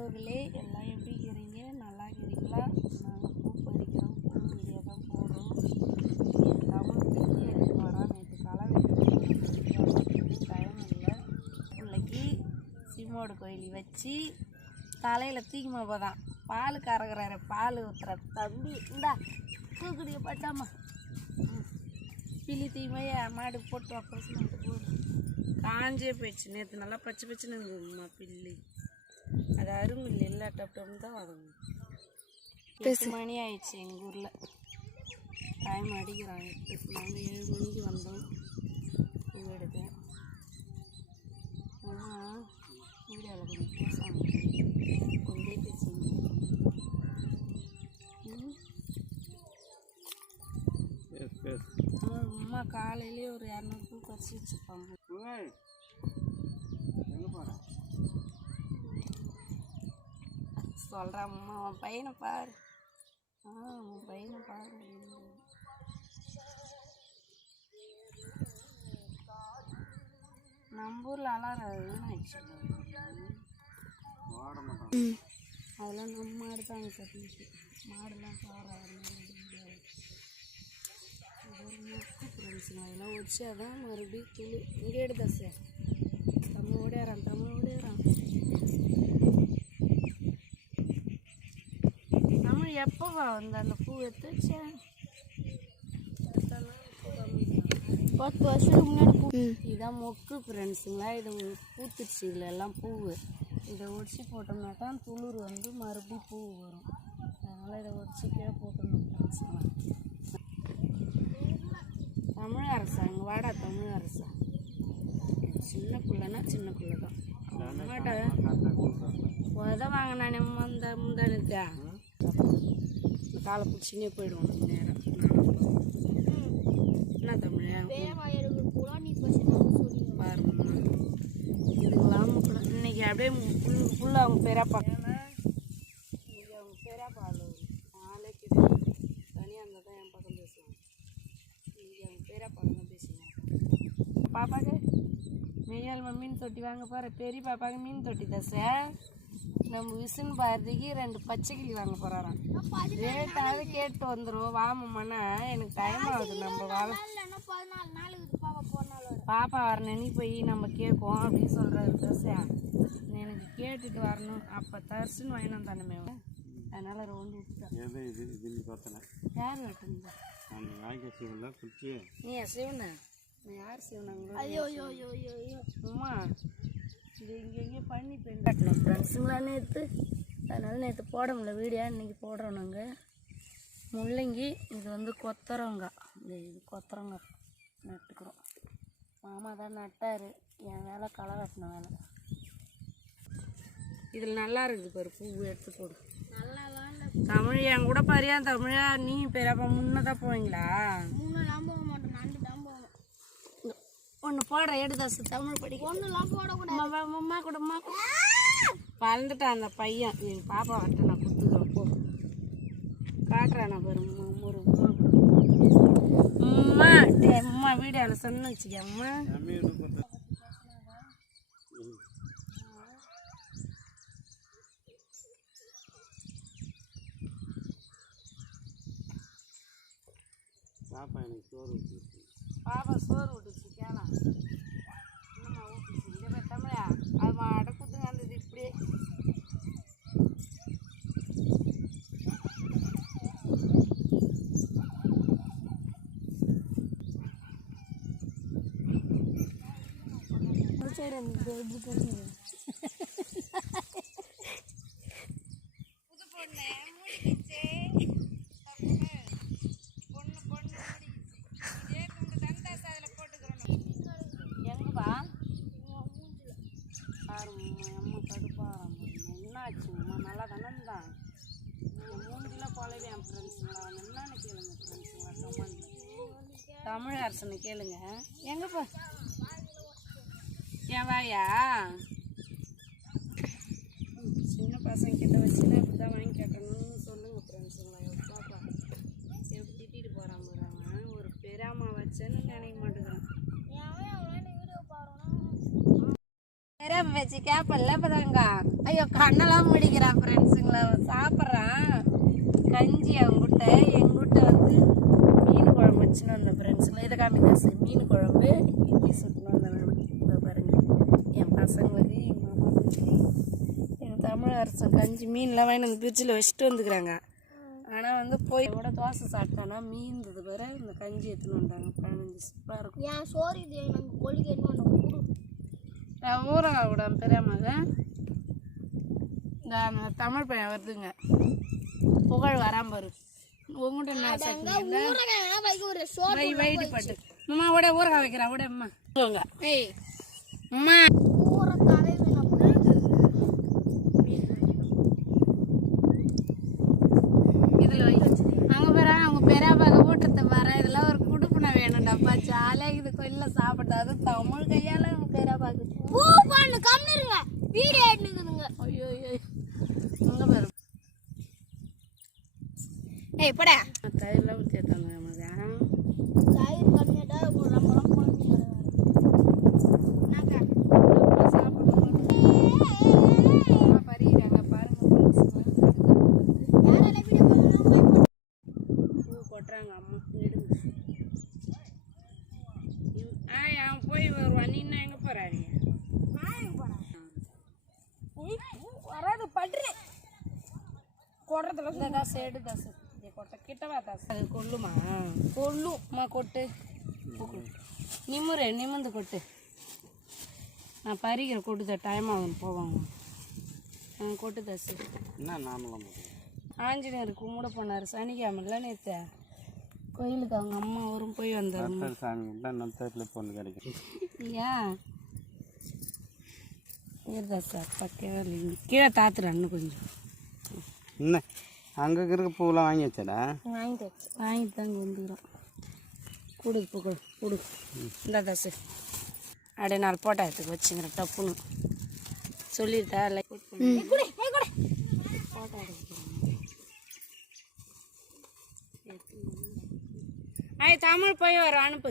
உறவுகளே எல்லாம் எப்படி இருக்கிறீங்க? நல்லா இருக்கிறீங்களா? நாங்கள் பூ பறிக்கிறோம், பூ வீடியோ தான் போடுறோம். தமிழ் பிள்ளை எடுத்து வரா நேற்று களை வெட்டி டைம் இல்லை. பிள்ளைக்கு சிம்மோடு கோயில் வச்சு தலையில் தூக்கிமா போதான் பால் கறகுறாரு. பால் ஊற்றுற தம்பி இந்தா தூக்குடிய பட்டாமா பில்லி தீமையை மாடு போட்டு வாப்பஸ் மாட்டு போடு. காஞ்சே போயிடுச்சு. நேற்று நல்லா பச்சை பச்சைன்னு இருந்ததும்மா பில்லி. அது அருமில்லை எல்லா டப்டம் தான் வதங்கும். 8 மணி ஆயிடுச்சு. எங்கள் ஊரில் டைம் அடிக்கிறாங்க. நாங்கள் 7 மணிக்கு வந்தோம் பூ எடுக்க. ஆனால் வீடியோவில் கொஞ்சம் பேசாமல் கொண்டே பேசுங்க. அம்மா காலையிலே ஒரு 200 பூ பறிச்சு வச்சுருப்பாங்க. சொல்கிறேன் அம்மா உன் பையனை பாரு. உன் பையனை பாரு. நம்ம ஊரில் அலாரம் வீணாயிடுச்சு. அதெல்லாம் நம்ம மாடு தாங்க கட்டிச்சு. மாடுலாம் பாரு ஃப்ரெண்ட்ஸுங்க. அதெல்லாம் ஒடிச்சு அதான் மறுபடியும் துளி இங்கே எடுத்தா சார். தமிழ் ஓடியாரான் தமிழ் எப்போவா வந்து அந்த பூ எடுத்துச்சு? 10 வருஷத்துக்கு முன்னாடி பூ. இதான் மொக்கு ஃப்ரெண்ட்ஸுங்களா. இது பூத்துருச்சு. இதில் எல்லாம் பூ. இதை ஒடிச்சு போட்டோம்னா தான் துளிர் வந்து மறுபடியும் பூ வரும். அதனால் இதை ஒடிச்சு கீழே போட்டோம் ஃப்ரெண்ட்ஸுங்களா. தமிழ் அரசா இங்கே வாடா. தமிழ் அரசா சின்ன பிள்ளைனா சின்ன பிள்ளை தான். உத வாங்கினானே முந்தானத்தா இந்த காலை பிடிச்சினே போயிடுவோம் நேரம். என்ன தமிழ் பாருங்கம்மா. இதுங்களாம் கூட இன்னைக்கு அப்படியே ஃபுல்லாக அவங்க பெரியப்பா. இன்னைக்கு அவங்க பெரியப்பா நாளே கிட்ட தனியாக இருந்தால் தான் என் பக்கம் பேசுவாங்க. இன்னைக்கு அவங்க பெரியப்பா தான் பேசுவாங்க. பாப்பாக்கு மெய்யால் மீன் தொட்டி வாங்க போகிற. பெரிய பாப்பாவுக்கு மீன் தொட்டி தசை. நம்ம விசுன்னு பாரதிக்கு 2 பச்சை கிளி வாங்க போகிறாராம். ரேட்டாவது கேட்டு வந்துடும். வாமம்மாண்ணா எனக்கு டைம் ஆகுது. நம்ம பாப்பா வரணும். நீ போய் நம்ம கேட்கும் அப்படின்னு சொல்கிறாரு தசை. எனக்கு கேட்டுட்டு வரணும். அப்போ தரிசுன்னு வாங்கினு வந்தானுமே. அதனால் ரோண்டு விட்டுட்டேன். யார் வெட்டுங்க? நீ சிவனா? யார் சிவனாங்க? அம்மா இது இங்கே பண்ணி பெண்டாட்டணும் ஃப்ரெண்ட்ஸுங்களா நேற்று. அதனால் நேற்று போட முடியல வீடியோ. இன்றைக்கி போடுறோம் நாங்கள். முள்ளங்கி இது வந்து கொத்தரங்காய். இது கொத்தரங்காய் நட்டுக்கிறோம். மாமா தான் நட்டார். என் வேலை களை வெட்டின வேலை. இதில் நல்லா இருக்குது பாரு. பூ எடுத்து போடு. தமிழ் என் கூட பாரியா. தமிழா நீ பெரியப்பா முன்னே தான் போவீங்களா? ஒன்று போடுற எடுதாசு. தமிழ் படிக்க ஒன்றுலாம் போடக்கூடாது. அம்மா கூடம்மா வளர்ந்துட்டான் அந்த பையன். என் பாப்பா வட்ட நான் கொடுத்துக்கிறேன். போ காட்டுறானா பாரு. ஒரு அம்மா அம்மா வீடியோவில் சொன்ன வச்சுக்க. அம்மா பாப்பா எனக்கு சோறு விட்டுச்சு. பாப்பா சோறு விட்டுச்சு. கேளாம் இன்னும்மா ஊட்டுச்சு. இந்த பேர் தமிழா அது மாட்ட குத்துங்க வந்தது இப்படியே. புது பொண்ணு மூடிக்கிச்சே. அம்மா கடுப்பாக என்னாச்சுங்கம்மா? நல்லா தானே தான் மூஞ்சில் கொலைவே. என் ஃப்ரெண்ட்ஸுங்களா என்னன்னு கேளுங்க ஃப்ரெண்ட்ஸுங்களா. கமெண்ட் தமிழ் அரசனை கேளுங்க. எங்கப்பா என் வாயா சின்ன பசங்க கிட்ட வச்சுன்னா இப்படி தான் வாங்கி கேட்டணும்னு சொல்லுங்கள் ஃப்ரெண்ட்ஸுங்களா. பாப்பா எப்படி திட்டிட்டு போகிறாங்க. ஒரு பெரியம்மா வச்சேன்னு நினைக்க மாட்டேங்கிறேன். பெரியம்மா வச்சுக்க கேப்பல்ல இப்பதாங்க. ஐயோ கண்ணெல்லாம் முடிக்கிறான் ஃப்ரெண்ட்ஸுங்களா. சாப்பிட்றான் கஞ்சி அவங்ககிட்ட. எங்கிட்ட வந்து மீன் குழம்பு வச்சுன்னு வந்தேன் ஃப்ரெண்ட்ஸுங்களா. இதை காமிக்காசு மீன் குழம்பு இட்லி சுட்டுன்னு வந்தேன் நான். இதை பாருங்க என் பசங்களுக்கு எங்கள் மாமாவுக்கு எங்கள் தமிழ் அரசன் கஞ்சி மீன்லாம் வாங்கி அந்த ஃப்ரிட்ஜில் வச்சுட்டு வந்துக்கிறாங்க. ஆனால் வந்து போய் கூட தோசை சாப்பிட்டானா மீந்தது பிற இந்த கஞ்சி எடுத்துன்னு வந்தாங்க. 15 சூப்பராக இருக்கும். ஏன் சோறு இது எனக்கு கொலிக்கு எடுத்து நான் ஊரங்க கூட பெரியாமங்க இந்த தமிழ் பையன் வருதுங்க. புகழ் வராமல் வரும். உங்கள்கிட்ட என்ன சட்னி வெயிட்டு பட்டு அம்மா கூட ஊரகாய் வைக்கிறான் கூட அம்மா போங்க. ஏய் அம்மா இதில் வை. அங்கே போகிற அவங்க பெரியாப்பாக்க ஊட்டத்தை வர இதெல்லாம் ஒரு குடுப்புனை வேணும்டாப்பா. ஜாலியாக இது கோயிலில் சாப்பிட்டாது தமிழ் கையால் அவங்க பெரியாப்பாக்கு கம்மிருங்க வீடியோ எடுத்துக்குதுங்க. ஐயோ ஐயோ அங்கே பாரு. ஏய் படா தயிரெலாம் ஊற்றி எடுத்தாங்க மதியானம். தயிர் கம்மியாட்டா ரொம்ப பறிக்கிறாங்க பாருங்க. பூ கொட்டுறாங்க அம்மா எடுங்க. அவன் போய் வருவான். நீ எங்கே போகிறாரு? வராது படுறே கொட்டுறதுல இந்த தாசு எடு தாசு கொட்டை கிட்டவா தாசு. அது கொல்லுமா? கொல்லும்மா. கொட்டு நிமிர்ந்து கொட்டு. நான் பறிக்கிறேன். கொட்டுத டைம் ஆகும் போவாங்க. கொட்டு தாசு. என்ன நாமலாம் ஆஞ்சநேயர் கும்பிட போனார் சனிக்கிழமைல நேற்று கோயிலுக்கு. அவங்க அம்மா வரும் போய் வந்தாரு. சாமி இன்னும் தேர்ட்டில் பொண்ணு கிடைக்கும். ஏன் சார் பக்கவே இல்லைங்க. கீழே தாத்துறேன் இன்னும் கொஞ்சம். என்ன அங்கே இருக்க பூவெலாம் வாங்கி வச்சடா? வாங்கிட்டு தாங்க வந்துக்கிறோம். கொடு பூக்கள் கொடு. இந்த தாசு அப்படியே 4 போட்டோ எடுத்துக்கு வச்சுக்கிறேன். டப்புன்னு சொல்லிட்டா லைக் போட்டோ எடுத்துக்கிறேன். தமிழ் போய் வர அனுப்பு.